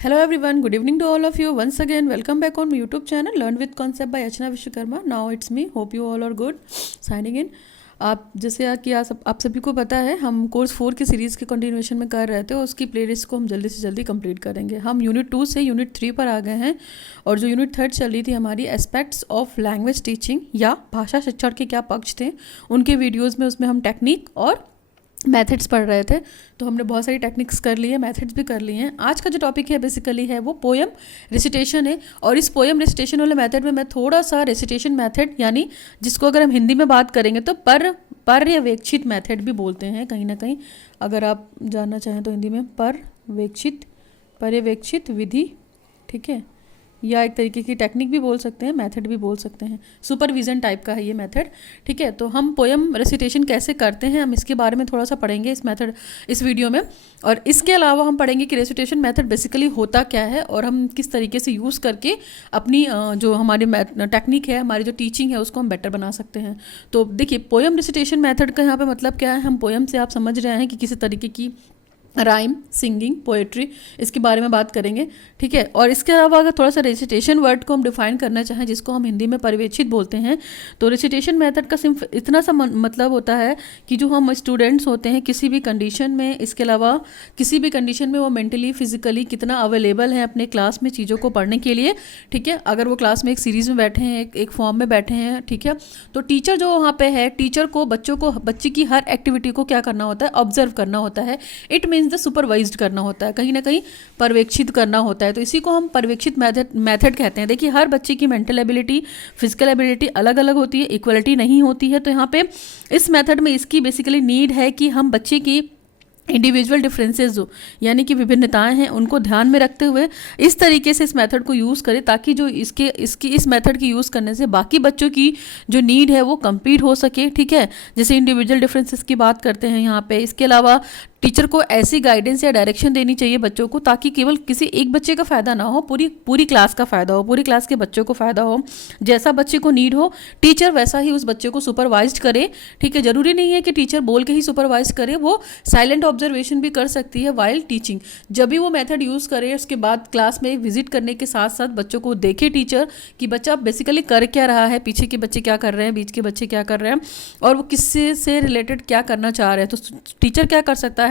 Hello everyone, good evening to all of you. Once again, welcome back on my YouTube channel Learn with Concept by Archana Vishwakarma. Now it's me. Hope you all are good. Signing in. आप जैसे कि आप सभी को पता है, हम course 4 की सीरीज़ के कंटिन्यूएशन में कर रहे थे और उसकी प्लेलिस्ट को हम जल्दी से जल्दी कंप्लीट करेंगे। हम यूनिट 2 से यूनिट 3 पर आ गए हैं और जो यूनिट 3 चल रही थी हमारी एस्पेक्ट्स ऑफ लैंग्वेज टीचिंग या भाषा शिक्षण के क्या पक्ष थे, उनके वीडियोज़ में उसमें हम टेक्निक और मेथड्स पढ़ रहे थे। तो हमने बहुत सारी टेक्निक्स कर ली है, मेथड्स भी कर लिए हैं। आज का जो टॉपिक है बेसिकली है वो पोएम रिसिटेशन है और इस पोएम रिसिटेशन वाले मेथड में मैं थोड़ा सा रिसिटेशन मेथड यानी जिसको अगर हम हिंदी में बात करेंगे तो पर्यवेक्षित मेथड भी बोलते हैं कहीं ना कहीं, अगर आप जानना चाहें तो हिंदी में पर्यवेक्षित विधि, ठीक है, या एक तरीके की टेक्निक भी बोल सकते हैं, मेथड भी बोल सकते हैं। सुपरविज़न टाइप का है ये मेथड, ठीक है। तो हम पोएम रेसिटेशन कैसे करते हैं हम इसके बारे में थोड़ा सा पढ़ेंगे इस वीडियो में। और इसके अलावा हम पढ़ेंगे कि रेसिटेशन मेथड बेसिकली होता क्या है और हम किस तरीके से यूज़ करके अपनी जो हमारी टेक्निक है, हमारी जो टीचिंग है उसको हम बेटर बना सकते हैं। तो देखिए, पोएम रेसिटेशन मेथड का यहाँ पर मतलब क्या है, हम पोएम से आप समझ रहे हैं कि किसी तरीके की राइम, सिंगिंग, पोएट्री, इसके बारे में बात करेंगे, ठीक है। और इसके अलावा अगर थोड़ा सा रेसिटेशन वर्ड को हम डिफाइन करना चाहें जिसको हम हिंदी में पर्यवेक्षित बोलते हैं, तो रेसिटेशन मेथड का सिर्फ इतना सा मतलब होता है कि जो हम स्टूडेंट्स होते हैं किसी भी कंडीशन में, इसके अलावा किसी भी कंडीशन में वो मेंटली फिजिकली कितना अवेलेबल है अपने क्लास में चीज़ों को पढ़ने के लिए, ठीक है। अगर वो क्लास में एक सीरीज़ में बैठे हैं, एक फॉर्म में बैठे हैं, ठीक है, तो टीचर जो वहाँ पे है, टीचर को बच्चे की हर एक्टिविटी को क्या करना होता है, ऑब्जर्व करना होता है। इट मीन्स द सुपरवाइज्ड करना होता है, कहीं ना कहीं पर्यवेक्षित करना होता है। तो इसी को हम पर्यवेक्षित मेथड कहते हैं। देखिए, हर बच्चे की मेंटल एबिलिटी, फिजिकल एबिलिटी अलग अलग होती है, इक्वलिटी नहीं होती है। तो यहाँ पे इस मेथड में इसकी बेसिकली नीड है कि हम बच्चे की इंडिविजुअल डिफरेंसेस जो यानी कि विभिन्नताएं हैं उनको ध्यान में रखते हुए इस तरीके से इस मेथड को यूज़ करें ताकि जो इस मेथड की यूज़ करने से बाकी बच्चों की जो नीड है वो कंप्लीट हो सके, ठीक है। जैसे इंडिविजुअल डिफरेंसेस की बात करते हैं यहाँ पे। इसके अलावा टीचर को ऐसी गाइडेंस या डायरेक्शन देनी चाहिए बच्चों को ताकि केवल किसी एक बच्चे का फ़ायदा ना हो, पूरी क्लास का फ़ायदा हो, पूरी क्लास के बच्चों को फ़ायदा हो। जैसा बच्चे को नीड हो टीचर वैसा ही उस बच्चे को सुपरवाइज करे, ठीक है। ज़रूरी नहीं है कि टीचर बोल के ही सुपरवाइज करे, वो साइलेंट ऑब्जर्वेशन भी कर सकती है वाइल टीचिंग। जब भी वो मेथड यूज़ करे उसके बाद क्लास में विजिट करने के साथ साथ बच्चों को देखे टीचर कि बच्चा बेसिकली कर क्या रहा है, पीछे के बच्चे क्या कर रहे हैं, बीच के बच्चे क्या कर रहे हैं और वो किससे से रिलेटेड क्या करना चाह रहे हैं। तो टीचर क्या कर सकता है,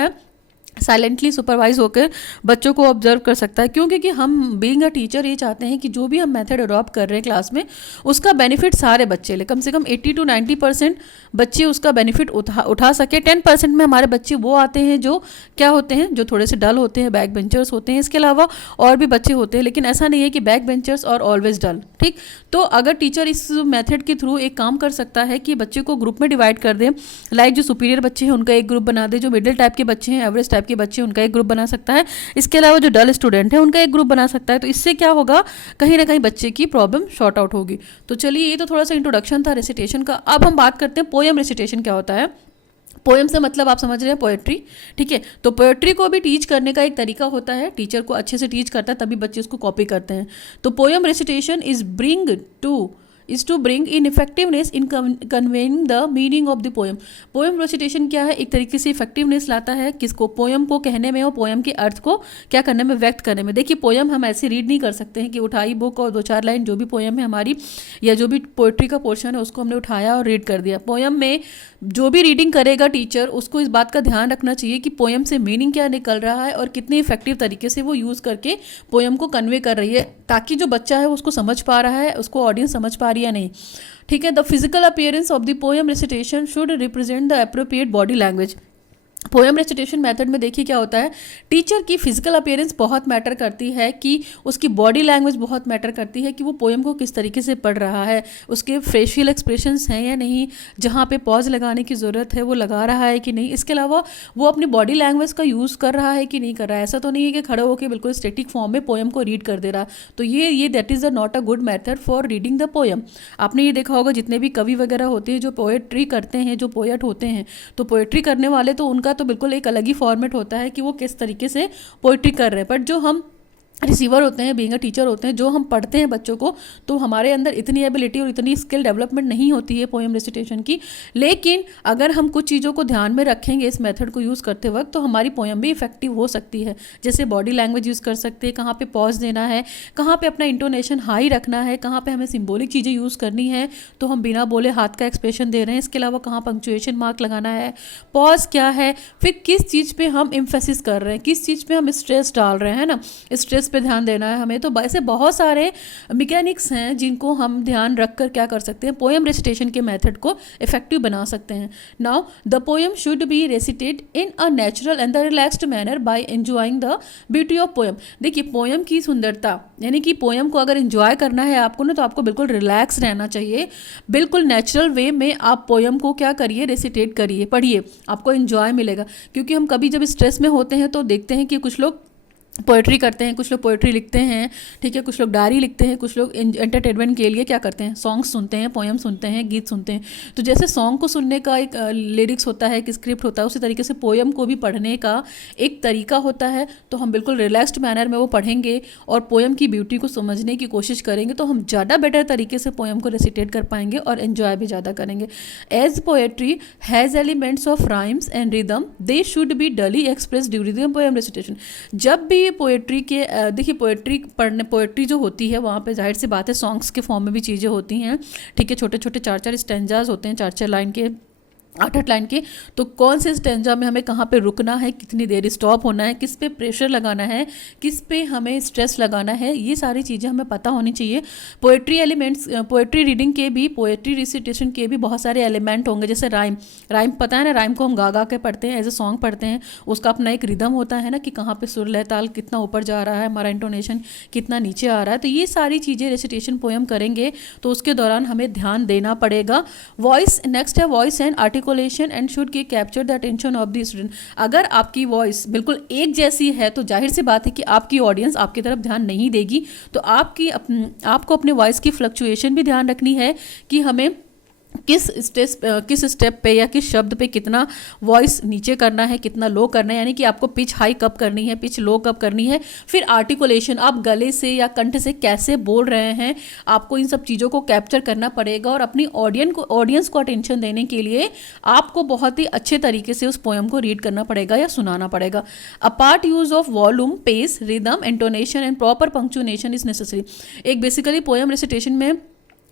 साइलेंटली सुपरवाइज होकर बच्चों को ऑब्जर्व कर सकता है। क्योंकि हम बीइंग अ टीचर ये चाहते हैं कि जो भी हम मेथड अडॉप्ट कर रहे हैं क्लास में उसका बेनिफिट सारे बच्चे ले, कम से कम 80 to 90% बच्चे उसका बेनिफिट उठा सके। 10% में हमारे बच्चे वो आते हैं जो क्या होते हैं, जो थोड़े से डल होते हैं, बैक बेंचर्स होते हैं। इसके अलावा और भी बच्चे होते हैं, लेकिन ऐसा नहीं है कि बैक बेंचर्स और ऑलवेज डल, ठीक। तो अगर टीचर इस मेथड के थ्रू एक काम कर सकता है कि बच्चे को ग्रुप में डिवाइड कर दे, लाइक जो सुपीरियर बच्चे हैं उनका एक ग्रुप बना दे, जो मिडिल टाइप के बच्चे हैं, एवरेज टाइप के बच्चे उनका एक ग्रुप बना सकता है, इसके अलावा जो डल स्टूडेंट है उनका एक ग्रुप बना सकता है। तो इससे क्या होगा, कहीं ना कहीं बच्चे की प्रॉब्लम शॉर्ट आउट होगी। तो चलिए, ये तो थोड़ा सा इंट्रोडक्शन था रेसिटेशन का। अब हम बात करते हैं पोएम रेसिटेशन क्या होता है। पोएम से मतलब आप समझ रहे हैं पोएट्री, ठीक है। तो पोएट्री को भी टीच करने का एक तरीका होता है, टीचर को अच्छे से टीच करता है तभी बच्चे उसको कॉपी करते हैं। तो poem recitation is to bring in effectiveness in conveying the meaning of the poem। Poem recitation क्या है, एक तरीके से इफेक्टिवनेस लाता है किसको, पोएम को कहने में और पोएम के अर्थ को क्या करने में, व्यक्त करने में। देखिए, पोएम हम ऐसे रीड नहीं कर सकते हैं कि उठाई बुक और 2-4 लाइन जो भी पोएम है हमारी या जो भी पोएट्री का पोर्शन है उसको हमने उठाया और रीड कर दिया। पोएम में जो भी रीडिंग करेगा टीचर उसको इस बात का ध्यान रखना चाहिए कि पोएम से मीनिंग क्या निकल रहा है और कितने इफेक्टिव तरीके से वो यूज़ करके पोएम को कन्वे कर रही है, ताकि जो बच्चा है उसको समझ पा रहा है, उसको ऑडियंस समझ पा रही है या नहीं, ठीक है। The physical appearance of the poem recitation should represent the appropriate body language. Poem recitation method में देखिए क्या होता है, टीचर की फिजिकल अपीयरेंस बहुत मैटर करती है, कि उसकी बॉडी लैंग्वेज बहुत मैटर करती है कि वो पोएम को किस तरीके से पढ़ रहा है, उसके फेशियल एक्सप्रेशंस हैं या नहीं, जहाँ पे पॉज लगाने की ज़रूरत है वो लगा रहा है कि नहीं, इसके अलावा वो अपनी बॉडी लैंग्वेज का यूज़ कर रहा है कि नहीं कर रहा है। ऐसा तो नहीं है कि खड़े होकर बिल्कुल स्टैटिक फॉर्म में पोएम को रीड कर दे रहा। तो ये that is not a good method for reading the poem. आपने ये देखा होगा जितने भी कवि वगैरह होते हैं जो पोएट्री करते हैं, जो पोएट होते हैं, तो पोएट्री करने वाले तो उनका तो बिल्कुल एक अलग ही फॉर्मेट होता है कि वो किस तरीके से पोएट्री कर रहे हैं। बट जो हम रिसीवर होते हैं, बीइंग अ टीचर होते हैं, जो हम पढ़ते हैं बच्चों को, तो हमारे अंदर इतनी एबिलिटी और इतनी स्किल डेवलपमेंट नहीं होती है पोएम रेसिटेशन की। लेकिन अगर हम कुछ चीज़ों को ध्यान में रखेंगे इस मेथड को यूज़ करते वक्त, तो हमारी पोएम भी इफेक्टिव हो सकती है। जैसे बॉडी लैंग्वेज यूज़ कर सकते हैं, कहाँ पे पॉज देना है, कहाँ पे अपना इंटोनेशन हाई रखना है, कहाँ पे हमें सिम्बॉलिक चीज़ें यूज़ करनी है तो हम बिना बोले हाथ का एक्सप्रेशन दे रहे हैं, इसके अलावा कहाँ पंक्चुएशन मार्क लगाना है, पॉज क्या है, फिर किस चीज़ पे हम एम्फेसिस कर रहे हैं, किस चीज़ पे हम स्ट्रेस डाल रहे हैं ना, स्ट्रेस पे ध्यान देना है हमें। तो ऐसे बहुत सारे मैकेनिक्स हैं जिनको हम ध्यान रख कर क्या कर सकते हैं, पोएम रेसिटेशन के मेथड को इफेक्टिव बना सकते हैं। Now the poem should be recited in a natural and the relaxed manner by enjoying the beauty of poem. देखिए पोएम की सुंदरता, यानी कि पोएम को अगर एंजॉय करना है आपको ना, तो आपको बिल्कुल रिलैक्स रहना चाहिए, बिल्कुल नेचुरल वे में आप पोएम को क्या करिए, रेसिटेट करिए, पढ़िए, आपको एंजॉय मिलेगा। क्योंकि हम कभी जब स्ट्रेस में होते हैं तो देखते हैं कि कुछ लोग पोएट्री करते हैं, कुछ लोग पोएट्री लिखते हैं, ठीक है, कुछ लोग डायरी लिखते हैं, कुछ लोग एंटरटेनमेंट के लिए क्या करते हैं, सॉन्ग सुनते हैं, पोएम सुनते हैं, गीत सुनते हैं। तो जैसे सॉन्ग को सुनने का एक लिरिक्स होता है, एक स्क्रिप्ट होता है, उसी तरीके से पोएम को भी पढ़ने का एक तरीका होता है। तो हम बिल्कुल रिलैक्स्ड मैनर में वो पढ़ेंगे और पोएम की ब्यूटी को समझने की कोशिश करेंगे, तो हम ज़्यादा बेटर तरीके से पोएम को रेसिटेट कर पाएंगे और एन्जॉय भी ज़्यादा करेंगे। As poetry has elements of rhymes and rhythm, they should be duly express during the poem recitation. जब भी पोएट्री के देखिए पोएट्री पढ़ने, पोएट्री जो होती है वहाँ पे जाहिर सी बात है सॉन्ग्स के फॉर्म में भी चीज़ें होती हैं, ठीक है, छोटे छोटे 4-4 स्टैंजाज होते हैं, 4-4 लाइन के, 8-8 लाइन के। तो कौन से स्टेंजा में हमें कहाँ पे रुकना है, कितनी देर स्टॉप होना है, किस पे प्रेशर लगाना है, किस पे हमें स्ट्रेस लगाना है, ये सारी चीज़ें हमें पता होनी चाहिए। पोएट्री एलिमेंट्स, पोएट्री रीडिंग के भी, पोएट्री रिसिटेशन के भी बहुत सारे एलिमेंट होंगे। जैसे राइम, राइम पता है ना, राइम को हम गा गा के पढ़ते हैं, एज ए सॉन्ग पढ़ते हैं, उसका अपना एक रिदम होता है ना कि कहाँ पे सुर लय ताल कितना ऊपर जा रहा है, हमारा इंटोनेशन कितना नीचे आ रहा है। तो ये सारी चीज़ें रेसिटेशन पोएम करेंगे तो उसके दौरान हमें ध्यान देना पड़ेगा। वॉइस, नेक्स्ट है voice and articulation and should key capture the attention of the student. अगर आपकी वॉइस बिल्कुल एक जैसी है तो जाहिर सी बात है कि आपकी ऑडियंस आपकी तरफ ध्यान नहीं देगी। तो आपको अपने वॉइस की फ्लक्चुएशन भी ध्यान रखनी है कि हमें किस स्टेप पे या किस शब्द पे कितना वॉइस नीचे करना है, कितना लो करना है, यानी कि आपको पिच हाई कब करनी है, पिच लो कब करनी है। फिर आर्टिकुलेशन, आप गले से या कंठ से कैसे बोल रहे हैं, आपको इन सब चीज़ों को कैप्चर करना पड़ेगा। और अपनी ऑडियंस को अटेंशन देने के लिए आपको बहुत ही अच्छे तरीके से उस पोएम को रीड करना पड़ेगा या सुनाना पड़ेगा। Apart use of volume, pace, rhythm, intonation and proper punctuation is necessary. एक बेसिकली पोएम रेसिटेशन में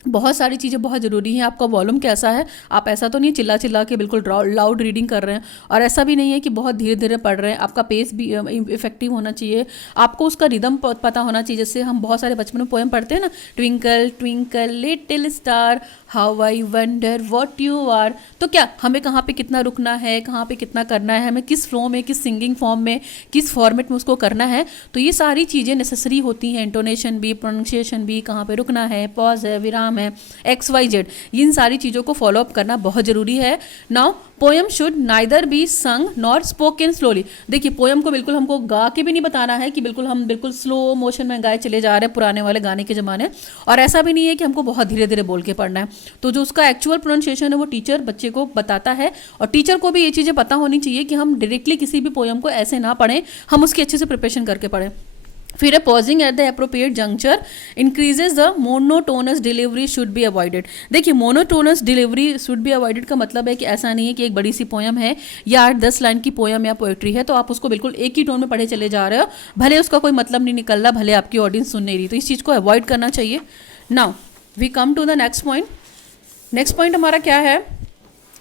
बहुत सारी चीज़ें बहुत ज़रूरी हैं। आपका वॉल्यूम कैसा है, आप ऐसा तो नहीं चिल्ला चिल्ला के बिल्कुल लाउड रीडिंग कर रहे हैं, और ऐसा भी नहीं है कि बहुत धीरे धीरे पढ़ रहे हैं। आपका पेस भी इफेक्टिव होना चाहिए, आपको उसका रिदम पता होना चाहिए। जैसे हम बहुत सारे बचपन में पोएम पढ़ते हैं ना, twinkle twinkle little star how I wonder what you are. तो क्या हमें कहाँ पे कितना रुकना है, कहाँ पे कितना करना है, हमें किस फ्लो में, किस सिंगिंग फॉर्म में, किस फॉर्मेट में उसको करना है। तो ये सारी चीज़ें नेसेसरी होती हैं। इंटोनेशन भी, प्रोनाउंसिएशन भी, कहाँ पे रुकना है, पॉज है, विराम है, XYZ, इन सारी चीज़ों को फॉलो अप करना बहुत ज़रूरी है। Now poem should neither be संग नॉर स्पोकन स्लोली। देखिए पोएम को बिल्कुल हमको गा के भी नहीं बताना है कि बिल्कुल हम बिल्कुल स्लो मोशन में गाए चले जा रहे हैं पुराने वाले गाने के ज़माने, और ऐसा भी नहीं है कि हमको बहुत धीरे धीरे बोल के पढ़ना है। तो जो उसका एक्चुअल प्रोनाउंसिएशन है वो टीचर बच्चे को बताता है, और टीचर को भी ये चीज़ें पता होनी चाहिए कि हम डायरेक्टली किसी भी पोएम को ऐसे ना पढ़ें, हम उसकी अच्छे से प्रिपरेशन करके पढ़ें। फिर है pausing at the appropriate juncture increases the monotonous delivery should be avoided. देखिए monotonous delivery should be avoided का मतलब है कि ऐसा नहीं है कि एक बड़ी सी पोएम है या 8-10 लाइन की पोएम या पोएट्री है तो आप उसको बिल्कुल एक ही टोन में पढ़े चले जा रहे हो, भले उसका कोई मतलब नहीं निकल रहा, भले आपकी ऑडियंस सुन नहीं रही। तो इस चीज़ को अवॉइड करना चाहिए। Now we come to the next point. Next point हमारा क्या है,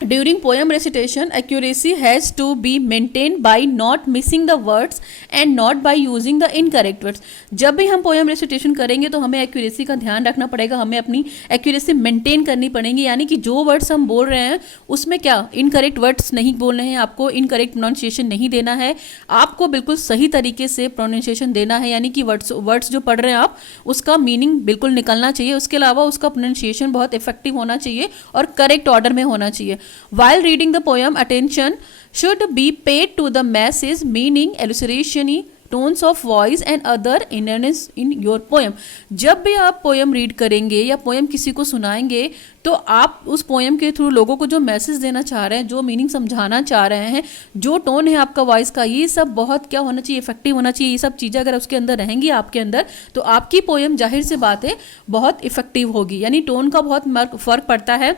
during poem recitation accuracy has to be maintain by not missing the words and not by using the incorrect words. जब भी हम पोएम रेसिटेशन करेंगे तो हमें accuracy का ध्यान रखना पड़ेगा, हमें अपनी एक्यूरेसी मेंटेन करनी पड़ेगी। यानी कि जो वर्ड्स हम बोल रहे हैं उसमें क्या इनकरेक्ट वर्ड्स नहीं बोलने हैं, आपको इनकरेक्ट प्रोनाउंसिएशन नहीं देना है, आपको बिल्कुल सही तरीके से प्रोनाउंसिएशन देना है। यानी कि वर्ड्स जो पढ़ रहे हैं आप उसका मीनिंग बिल्कुल निकलना चाहिए, उसके अलावा उसका प्रोनाउंसिएशन बहुत इफेक्टिव होना चाहिए और करेक्ट ऑर्डर में होना चाहिए। While reading the poem, attention should be paid to the message, meaning, elucidation, tones of voice and other innerness in your poem. जब भी आप पोएम रीड करेंगे या पोएम किसी को सुनाएंगे तो आप उस पोएम के थ्रू लोगों को जो मैसेज देना चाह रहे हैं, जो मीनिंग समझाना चाह रहे हैं, जो टोन है आपका वॉइस का, ये सब बहुत क्या होना चाहिए, इफेक्टिव होना चाहिए। ये सब चीज़ें अगर उसके अंदर रहेंगी आपके अंदर तो आपकी पोएम जाहिर सी बात है बहुत इफेक्टिव होगी। यानी टोन का बहुत फर्क पड़ता है।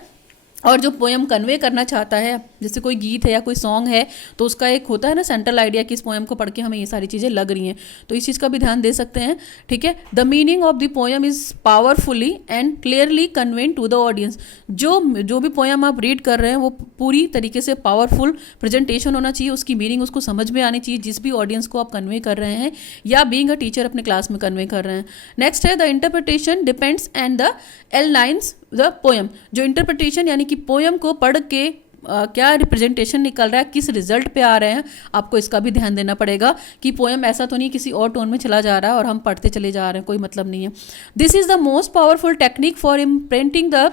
और जो पोएम कन्वे करना चाहता है, जैसे कोई गीत है या कोई सॉन्ग है तो उसका एक होता है ना सेंट्रल आइडिया कि इस पोएम को पढ़ के हमें ये सारी चीज़ें लग रही हैं, तो इस चीज़ का भी ध्यान दे सकते हैं। ठीक है, the meaning of the poem is powerfully and clearly conveyed to the audience. जो भी पोएम आप रीड कर रहे हैं वो पूरी तरीके से पावरफुल प्रेजेंटेशन होना चाहिए, उसकी मीनिंग उसको समझ में आनी चाहिए जिस भी ऑडियंस को आप कन्वे कर रहे हैं या बीइंग अ टीचर अपने क्लास में कन्वे कर रहे हैं। नेक्स्ट है the interpretation depends and the L lines the poem. जो इंटरप्रिटेशन यानी कि पोएम को पढ़ के क्या रिप्रेजेंटेशन निकल रहा है, किस रिजल्ट पे आ रहे हैं, आपको इसका भी ध्यान देना पड़ेगा कि पोएम ऐसा तो नहीं किसी और टोन में चला जा रहा है और हम पढ़ते चले जा रहे हैं, कोई मतलब नहीं है। This is the most powerful technique for imprinting the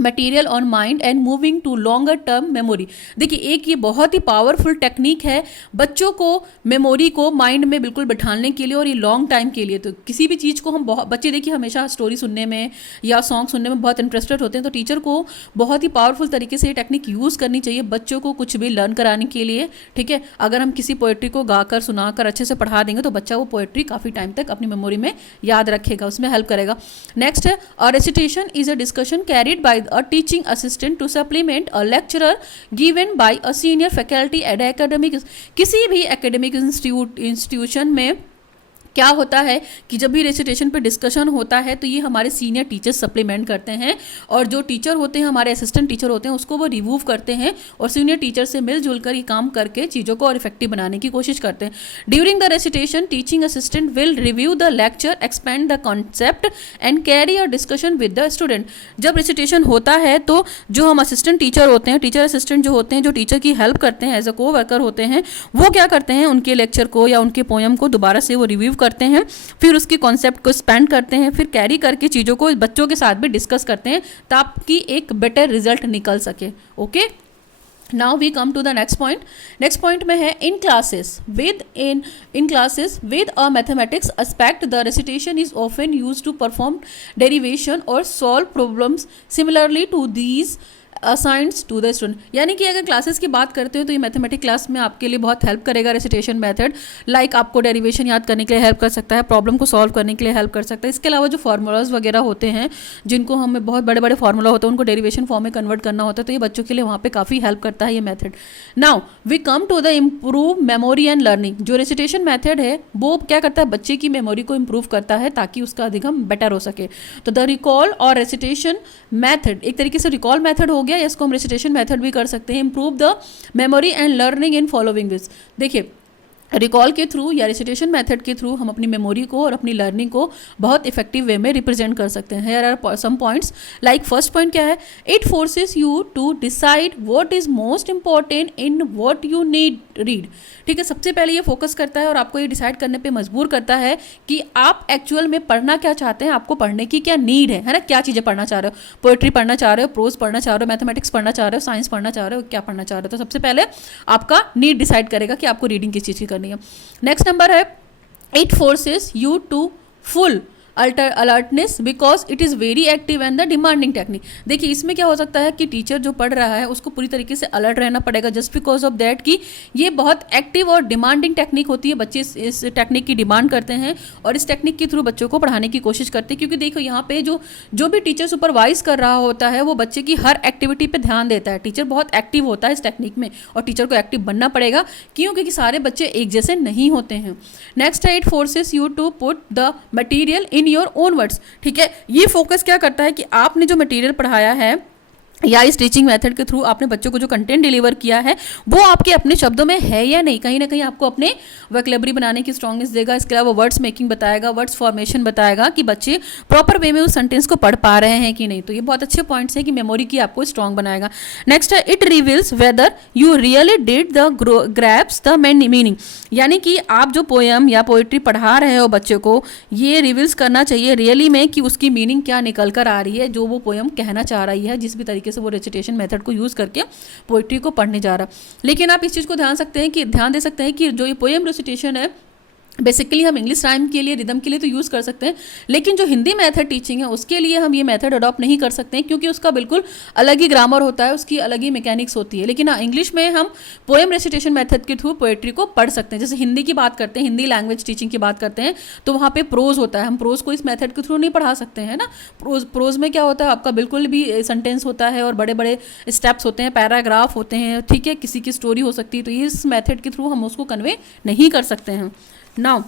material on mind and moving to longer term memory. देखिए एक ये बहुत ही पावरफुल टेक्निक है बच्चों को मेमोरी को माइंड में बिल्कुल बिठाने के लिए और ये लॉन्ग टाइम के लिए। तो किसी भी चीज़ को हम बहुत, बच्चे देखिए हमेशा स्टोरी सुनने में या सॉन्ग सुनने में बहुत इंटरेस्टेड होते हैं, तो टीचर को बहुत ही पावरफुल तरीके से ये टेक्निक यूज़ करनी चाहिए बच्चों को कुछ भी लर्न कराने के लिए। ठीक है, अगर हम किसी पोएट्री को गाकर सुनाकर अच्छे से पढ़ा देंगे तो बच्चा वो पोएट्री काफ़ी टाइम तक अपनी मेमोरी में याद रखेगा, उसमें हेल्प करेगा। नेक्स्ट है a recitation is a discussion carried by a teaching assistant to supplement a lecturer given by a senior faculty at academic। किसी भी academic institution में क्या होता है कि जब भी रेसिटेशन पे डिस्कशन होता है तो ये हमारे सीनियर टीचर्स सप्लीमेंट करते हैं और जो टीचर होते हैं हमारे असिस्टेंट टीचर होते हैं उसको वो रिमूव करते हैं और सीनियर टीचर से मिलजुल कर ये काम करके चीज़ों को और इफेक्टिव बनाने की कोशिश करते हैं। During the recitation teaching assistant will review the lecture, expand the concept and carry a discussion with the student. जब रेसिटेशन होता है तो जो हम असिस्टेंट टीचर होते हैं, टीचर असिस्टेंट जो होते हैं, जो टीचर की हेल्प करते हैं एज अ को वर्कर होते हैं, वो क्या करते हैं उनके लेक्चर को या उनके पोएम को दोबारा से वो रिव्यू करते हैं, फिर उसकी कॉन्सेप्ट को स्पेंड करते हैं, फिर कैरी करके चीज़ों को बच्चों के साथ भी डिस्कस करते हैं ताकि एक बेटर रिजल्ट निकल सके। Okay, now we come to the next point. Next point में है in classes with a mathematics aspect the recitation is often use to perform derivation और solve problems similarly to these assigns to the student. यानी कि अगर classes की बात करते हो तो ये मैथमेटिक क्लास में आपके लिए बहुत हेल्प करेगा रेसिटेशन मेथड। लाइक आपको डेरिवेशन याद करने के लिए हेल्प कर सकता है, प्रॉब्लम को सॉल्व करने के लिए हेल्प कर सकता है। इसके अलावा जो फार्मूलाज वगैरह होते हैं जिनको हमें बहुत बड़े बड़े फार्मूला होते हैं उनको डेरिवेशन फॉर्म में कन्वर्ट करना होता है, तो ये बच्चों के लिए वहाँ पे काफ़ी हेल्प करता है ये method. Now we come to the improve memory and learning. जो रेसिटेशन मेथड है वो क्या करता है, बच्चे की मेमोरी को इम्प्रूव करता है ताकि उसका अधिगम बेटर हो सके। तो द रिकॉल और रेसिटेशन मेथड एक तरीके से रिकॉल मेथड हो गया, इसको हम रेसिटेशन मेथड भी कर सकते हैं। Improve the memory and learning in following this. देखिए रिकॉल के थ्रू या रेसिटेशन मेथड के थ्रू हम अपनी मेमोरी को और अपनी लर्निंग को बहुत इफेक्टिव वे में रिप्रेजेंट कर सकते हैं। Here are some points. Like first point क्या है, it forces you to decide what is most important in what you need read. ठीक है, सबसे पहले ये फोकस करता है और आपको ये डिसाइड करने पे मजबूर करता है कि आप एक्चुअल में पढ़ना क्या चाहते हैं, आपको पढ़ने की क्या नीड है ना, क्या चीज़ें पढ़ना चाह रहे हो, पोएट्री पढ़ना चाह रहे हो, प्रोज पढ़ना चाह रहे हो, मैथमेटिक्स पढ़ना चाह रहे हो, साइंस पढ़ना चाह रहे हो, क्या पढ़ना चाह रहे हो। तो सबसे पहले आपका नीड डिसाइड करेगा कि आपको रीडिंग किस चीज़ की करनी है। नेक्स्ट नंबर है it forces you to full alertness because it is very active and the demanding technique. देखिए इसमें क्या हो सकता है कि टीचर जो पढ़ रहा है उसको पूरी तरीके से अलर्ट रहना पड़ेगा जस्ट बिकॉज ऑफ दैट कि ये बहुत एक्टिव और डिमांडिंग टेक्निक होती है। बच्चे इस टेक्निक की डिमांड करते हैं और इस टेक्निक के थ्रू बच्चों को पढ़ाने की कोशिश करते हैं, क्योंकि देखो यहाँ पे जो भी टीचर सुपरवाइज कर रहा होता है वो बच्चे की हर एक्टिविटी पे ध्यान देता है। टीचर बहुत एक्टिव होता है इस टेक्निक में और टीचर को एक्टिव बनना पड़ेगा, क्योंकि सारे बच्चे एक जैसे नहीं होते हैं। नेक्स्ट है it forces you to put the material in your own words. ठीक है, ये फोकस क्या करता है कि आपने जो मटेरियल पढ़ाया है या इस टीचिंग मेथड के थ्रू आपने बच्चों को जो कंटेंट डिलीवर किया है वो आपके अपने शब्दों में है या नहीं। कहीं ना कहीं आपको अपने वोकैबुलरी बनाने की स्ट्रॉन्गनेस देगा। इसके अलावा वर्ड्स मेकिंग बताएगा, वर्ड्स फॉर्मेशन बताएगा कि बच्चे प्रॉपर वे में उस सेंटेंस को पढ़ पा रहे हैं कि नहीं। तो ये बहुत अच्छे पॉइंट्स हैं कि मेमोरी की आपको स्ट्रॉन्ग बनाएगा। नेक्स्ट है it reveals whether you really did the grasp the meaning. यानी कि आप जो पोएम या पोइट्री पढ़ा रहे हो बच्चे को, ये रिवील्स करना चाहिए रियली में कि उसकी मीनिंग क्या निकल कर आ रही है, जो वो पोएम कहना चाह रही है, जिस भी तरीके से वो रेसिटेशन मेथड को यूज़ करके पोइट्री को पढ़ने जा रहा। लेकिन आप इस चीज़ को ध्यान दे सकते हैं कि जो ये पोएम रेसिटेशन है बेसिकली हम इंग्लिश राइम के लिए, रिदम के लिए तो यूज़ कर सकते हैं, लेकिन जो हिंदी मेथड टीचिंग है उसके लिए हम ये मेथड अडॉप्ट नहीं कर सकते हैं, क्योंकि उसका बिल्कुल अलग ही ग्रामर होता है, उसकी अलग ही मैकेनिक्स होती है। लेकिन हाँ, इंग्लिश में हम पोएम रेसिटेशन मेथड के थ्रू पोएट्री को पढ़ सकते हैं। जैसे हिंदी की बात करते हैं, हिंदी लैंग्वेज टीचिंग की बात करते हैं, तो वहाँ पे प्रोज होता है, हम प्रोज को इस मेथड के थ्रू नहीं पढ़ा सकते हैं ना। प्रोज में क्या होता है, आपका बिल्कुल भी सेंटेंस होता है और बड़े बड़े स्टेप्स होते हैं, पैराग्राफ होते हैं, ठीक है, किसी की स्टोरी हो सकती है, तो इस मेथड के थ्रू हम उसको कन्वे नहीं कर सकते हैं। नाउ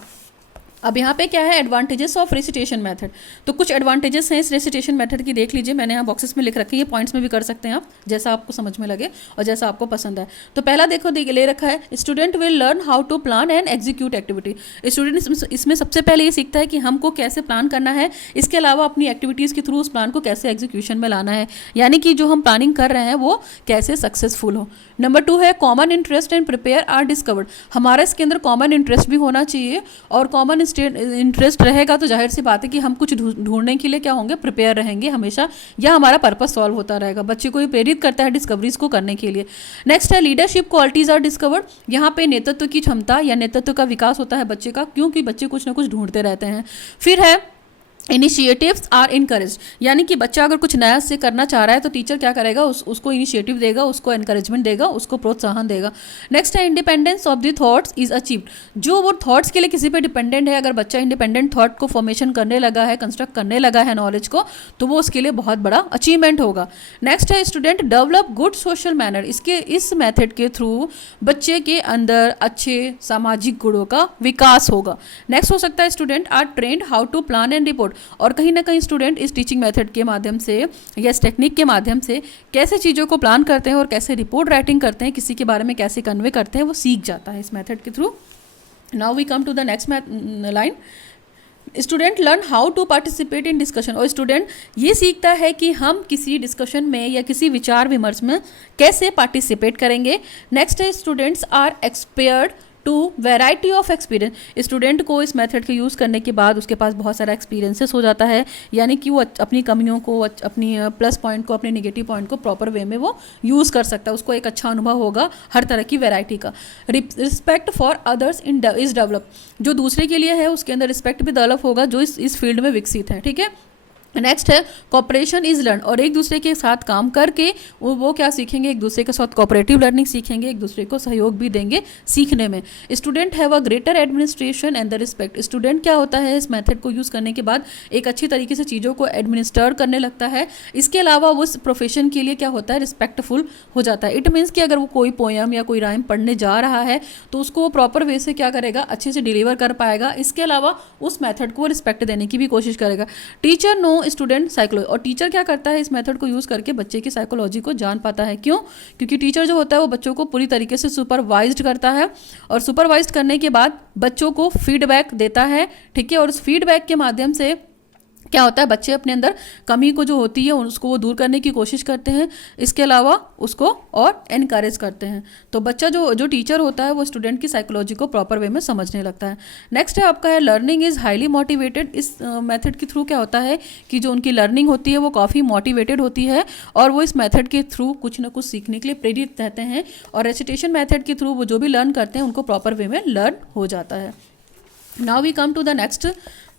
अब यहाँ पे क्या है, एडवांटेजेस ऑफ रेसिटेशन मेथड। तो कुछ एडवांटेजेस हैं इस रेसिटेशन मेथड की, देख लीजिए, मैंने यहाँ बॉक्सेस में लिख रखे हैं, ये पॉइंट्स में भी कर सकते हैं आप, जैसा आपको समझ में लगे और जैसा आपको पसंद है। तो पहला देखो ले रखा है, student will learn how to plan and execute activity. Student इसमें सबसे पहले ये सीखता है कि हमको कैसे प्लान करना है, इसके अलावा अपनी एक्टिविटीज़ के थ्रू उस प्लान को कैसे एग्जीक्यूशन में लाना है, यानी कि जो हम प्लानिंग कर रहे हैं वो कैसे सक्सेसफुल हो। नंबर 2 है common interest and prepare are discovered. हमारा इसके अंदर कॉमन इंटरेस्ट भी होना चाहिए, और कॉमन इंटरेस्ट रहेगा तो जाहिर सी बात है कि हम कुछ ढूंढने के लिए क्या होंगे, प्रिपेयर रहेंगे हमेशा, या हमारा पर्पस सॉल्व होता रहेगा। बच्चे को ये प्रेरित करता है डिस्कवरीज को करने के लिए। नेक्स्ट है लीडरशिप क्वालिटीज आर डिस्कवर्ड। यहाँ पे नेतृत्व की क्षमता या नेतृत्व का विकास होता है बच्चे का, क्योंकि बच्चे कुछ ना कुछ ढूंढते रहते हैं। फिर है इनिशिएटिव्स आर इनकरेज, यानी कि बच्चा अगर कुछ नया से करना चाह रहा है तो टीचर क्या करेगा, उसको इनिशिएटिव देगा, उसको एनकरेजमेंट देगा, उसको प्रोत्साहन देगा। नेक्स्ट है independence of the thoughts is achieved. जो वो थॉट्स के लिए किसी पे डिपेंडेंट है, अगर बच्चा इंडिपेंडेंट थॉट को फॉर्मेशन करने लगा है, कंस्ट्रक्ट करने लगा है नॉलेज को, तो वो उसके लिए बहुत बड़ा अचीवमेंट होगा। नेक्स्ट है student develop good social manner. इस मेथड के थ्रू बच्चे के अंदर अच्छे सामाजिक गुणों का विकास होगा। नेक्स्ट हो सकता है student are trained how to plan and report. और कहीं ना कहीं स्टूडेंट इस टीचिंग मेथड के माध्यम से या इस टेक्निक के माध्यम से कैसे चीज़ों को प्लान करते हैं और कैसे रिपोर्ट राइटिंग करते हैं, किसी के बारे में कैसे कन्वे करते हैं, वो सीख जाता है इस मेथड के थ्रू। Now we come to the next line, student learn how to participate in discussion. और स्टूडेंट ये सीखता है कि हम किसी डिस्कशन में या किसी विचार विमर्श में कैसे पार्टिसिपेट करेंगे। नेक्स्ट है students are expert to variety of experience. Student को इस मेथड के यूज़ करने के बाद उसके पास बहुत सारा एक्सपीरियंसेस हो जाता है, यानी कि वो अपनी कमियों को, अपनी प्लस पॉइंट को, अपने नेगेटिव पॉइंट को प्रॉपर वे में वो यूज़ कर सकता है। उसको एक अच्छा अनुभव होगा हर तरह की वेराइटी का। Respect for others is develop. जो दूसरे के लिए है उसके अंदर रिस्पेक्ट भी डेवलप होगा, जो इस फील्ड में विकसित है, ठीक है। नेक्स्ट है कॉपरेशन इज लर्न। और एक दूसरे के साथ काम करके वो क्या सीखेंगे, एक दूसरे के साथ कॉपरेटिव लर्निंग सीखेंगे, एक दूसरे को सहयोग भी देंगे सीखने में। Student have a greater administration and the respect. Student क्या होता है, इस मेथड को यूज़ करने के बाद एक अच्छी तरीके से चीज़ों को एडमिनिस्टर करने लगता है। इसके अलावा वो उस प्रोफेशन के लिए क्या होता है, रिस्पेक्टफुल हो जाता है। इट मीन्स कि अगर वो कोई पोएम या कोई राइम पढ़ने जा रहा है तो उसको वो प्रॉपर वे से क्या करेगा, अच्छे से डिलीवर कर पाएगा। इसके अलावा उस मेथड को रिस्पेक्ट देने की भी कोशिश करेगा। Teacher know student psychology. और टीचर क्या करता है, इस मेथड को यूज़ करके बच्चे की साइकोलॉजी को जान पाता है। क्यों? क्योंकि टीचर जो होता है वो बच्चों को पूरी तरीके से सुपरवाइज्ड करता है, और सुपरवाइज्ड करने के बाद बच्चों को फीडबैक देता है, ठीक है। और उस फीडबैक के माध्यम से क्या होता है, बच्चे अपने अंदर कमी को जो होती है उसको वो दूर करने की कोशिश करते हैं। इसके अलावा उसको और एनकरेज करते हैं। तो बच्चा जो टीचर होता है वो स्टूडेंट की साइकोलॉजी को प्रॉपर वे में समझने लगता है। नेक्स्ट है आपका है लर्निंग इज़ हाईली मोटिवेटेड। इस मेथड के थ्रू क्या होता है कि जो उनकी लर्निंग होती है वो काफ़ी मोटिवेटेड होती है, और वो इस मेथड के थ्रू कुछ ना कुछ सीखने के लिए प्रेरित रहते हैं। और रेसिटेशन मेथड के थ्रू वो जो भी लर्न करते हैं उनको प्रॉपर वे में लर्न हो जाता है। Now we come to the next,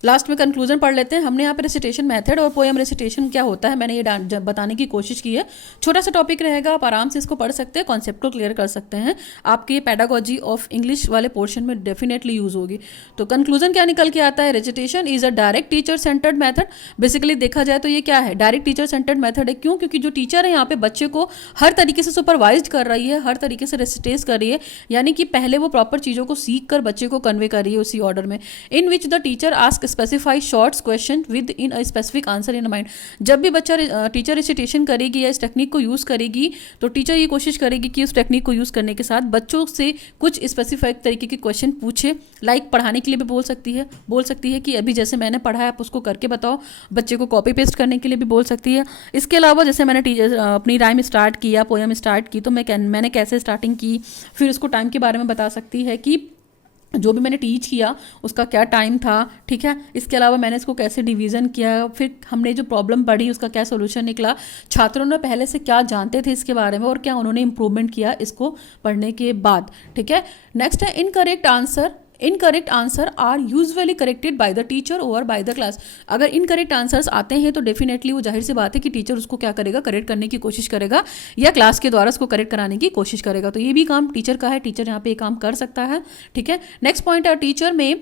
last में कंक्लूजन पढ़ लेते हैं। हमने यहाँ पे रेसिटेशन मेथड और पोएम रेसिटेशन क्या होता है मैंने ये बताने की कोशिश की है। छोटा सा टॉपिक रहेगा, आप आराम से इसको पढ़ सकते हैं, कॉन्सेप्ट को क्लियर कर सकते हैं। आपके पैडागोजी ऑफ इंग्लिश वाले पोर्शन में डेफिनेटली यूज़ होगी। तो कंक्लूजन क्या निकल के आता है, recitation is a direct teacher centred method. Basically देखा जाए तो ये क्या है, डायरेक्ट टीचर सेंटर्ड मेथड है। क्यों? क्योंकि जो टीचर है यहाँ पे बच्चे को हर तरीके से सुपरवाइज कर रही है, हर तरीके से रेसिटेट कर रही है, यानी कि पहले वो प्रॉपर चीज़ों को सीख कर बच्चे को कन्वे कर रही है उसी ऑर्डर में। In which the teacher ask specify short question within a specific answer in mind. जब भी बच्चा टीचर रेसिटेशन करेगी या इस टेक्निक को यूज़ करेगी तो टीचर ये कोशिश करेगी कि उस टेक्निक को यूज़ करने के साथ बच्चों से कुछ स्पेसिफिक तरीके के क्वेश्चन पूछे। लाइक पढ़ाने के लिए भी बोल सकती है कि अभी जैसे मैंने पढ़ा है आप उसको करके बताओ। बच्चे को कॉपी पेस्ट करने के लिए भी बोल सकती है। इसके अलावा जैसे मैंने अपनी राइम स्टार्ट की या पोएम स्टार्ट की तो मैंने कैसे स्टार्टिंग की, फिर उसको टाइम के बारे में बता सकती है कि जो भी मैंने टीच किया उसका क्या टाइम था, ठीक है। इसके अलावा मैंने इसको कैसे डिवीज़न किया, फिर हमने जो प्रॉब्लम पढ़ी उसका क्या सोल्यूशन निकला, छात्रों ने पहले से क्या जानते थे इसके बारे में और क्या उन्होंने इम्प्रूवमेंट किया इसको पढ़ने के बाद, ठीक है। नेक्स्ट है incorrect answer incorrect answer are usually corrected by the teacher और बाय द क्लास। अगर इनकरेक्ट आंसर्स आते हैं तो डेफिनेटली वो जाहिर सी बात है कि टीचर उसको क्या करेगा, करेक्ट करने की कोशिश करेगा या क्लास के द्वारा उसको करेक्ट कराने की कोशिश करेगा। तो ये भी काम टीचर का है, टीचर यहाँ पे ये काम कर सकता है। ठीक है, नेक्स्ट पॉइंट है teacher may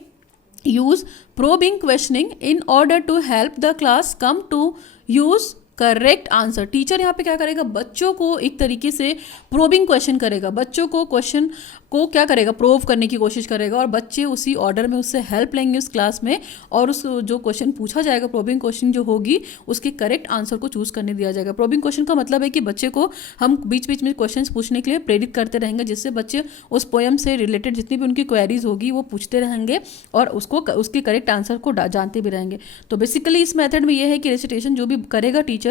use probing questioning in order to help the class come to use correct answer. Teacher यहाँ पे क्या करेगा, बच्चों को एक तरीके से प्रोबिंग क्वेश्चन करेगा, बच्चों को क्वेश्चन को क्या करेगा, प्रोव करने की कोशिश करेगा और बच्चे उसी ऑर्डर में उससे हेल्प लेंगे उस क्लास में और उस जो क्वेश्चन पूछा जाएगा, प्रोबिंग क्वेश्चन जो होगी उसके करेक्ट आंसर को चूज करने दिया जाएगा। प्रोबिंग क्वेश्चन का मतलब है कि बच्चे को हम बीच बीच में क्वेश्चन पूछने के लिए प्रेरित करते रहेंगे, जिससे बच्चे उस पोएम से रिलेटेड जितनी भी उनकी क्वेरीज होगी वो पूछते रहेंगे और उसको उसके करेक्ट आंसर को जानते भी रहेंगे। तो बेसिकली इस मेथड में ये है कि रेसिटेशन जो भी करेगा टीचर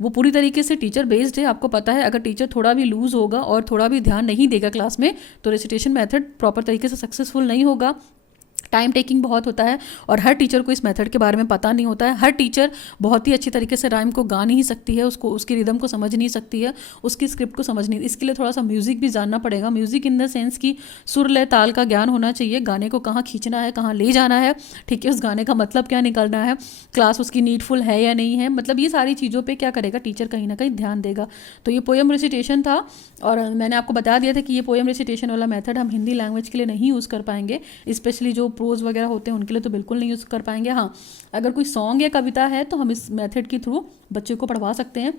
वो पूरी तरीके से टीचर बेस्ड है। आपको पता है अगर टीचर थोड़ा भी लूज होगा और थोड़ा भी ध्यान नहीं देगा क्लास में तो रेसिटेशन मेथड प्रॉपर तरीके से सक्सेसफुल नहीं होगा। टाइम टेकिंग बहुत होता है और हर टीचर को इस मेथड के बारे में पता नहीं होता है। हर टीचर बहुत ही अच्छी तरीके से राइम को गा नहीं सकती है, उसको उसकी रिदम को समझ नहीं सकती है, उसकी स्क्रिप्ट को समझ नहीं। इसके लिए थोड़ा सा म्यूज़िक भी जानना पड़ेगा। म्यूज़िक इन द सेंस कि सुर लय ताल का ज्ञान होना चाहिए, गाने को कहाँ खींचना है, कहाँ ले जाना है, ठीक है, उस गाने का मतलब क्या निकलना है, क्लास उसकी नीडफुल है या नहीं है, मतलब ये सारी चीज़ों पर क्या करेगा टीचर कहीं ना कहीं ध्यान देगा। तो ये पोएम रेसिटेशन था और मैंने आपको बता दिया था कि ये पोएम रेसिटेशन वाला मेथड हम हिंदी लैंग्वेज के लिए नहीं यूज़ कर पाएंगे, स्पेशली जो प्रोज वगैरह होते हैं उनके लिए तो बिल्कुल नहीं यूज़ कर पाएंगे। हाँ, अगर कोई सॉन्ग या कविता है तो हम इस मेथड के थ्रू बच्चे को पढ़वा सकते हैं,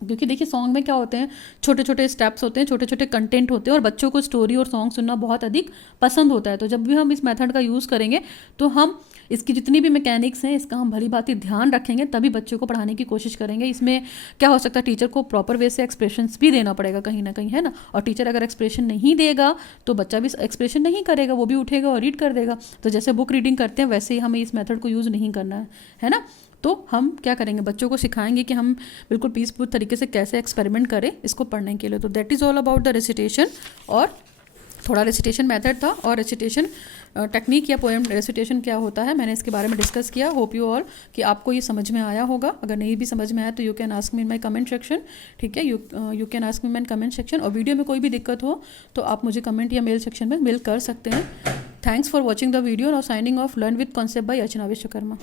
क्योंकि देखिए सॉन्ग में क्या होते हैं, छोटे छोटे स्टेप्स होते हैं, छोटे छोटे कंटेंट होते हैं और बच्चों को स्टोरी और सॉन्ग सुनना बहुत अधिक पसंद होता है। तो जब भी हम इस मेथड का यूज़ करेंगे तो हम इसकी जितनी भी मैकेनिक्स हैं इसका हम भली भांति ध्यान रखेंगे, तभी बच्चों को पढ़ाने की कोशिश करेंगे। इसमें क्या हो सकता है, टीचर को प्रॉपर वे से एक्सप्रेशंस भी देना पड़ेगा कहीं ना कहीं, है ना। और टीचर अगर एक्सप्रेशन नहीं देगा तो बच्चा भी एक्सप्रेशन नहीं करेगा, वो भी उठेगा और रीड कर देगा। तो जैसे बुक रीडिंग करते हैं वैसे ही हमें इस मेथड को यूज़ नहीं करना है ना। तो हम क्या करेंगे, बच्चों को सिखाएंगे कि हम बिल्कुल पीसफुल तरीके से कैसे एक्सपेरिमेंट करें इसको पढ़ने के लिए। तो that is all about the recitation, और थोड़ा रेसिटेशन मेथड था और रेसिटेशन टेक्निक या पोएम रेसिटेशन क्या होता है मैंने इसके बारे में डिस्कस किया। होप यू ऑल कि आपको ये समझ में आया होगा। अगर नहीं भी समझ में आया तो you can ask me in my comment section, ठीक है, you can ask me in comment section. और वीडियो में कोई भी दिक्कत हो तो आप मुझे कमेंट या मेल सेक्शन में मेल कर सकते हैं। Thanks for watching the video और signing off learn with concept by Archana Vishwakarma.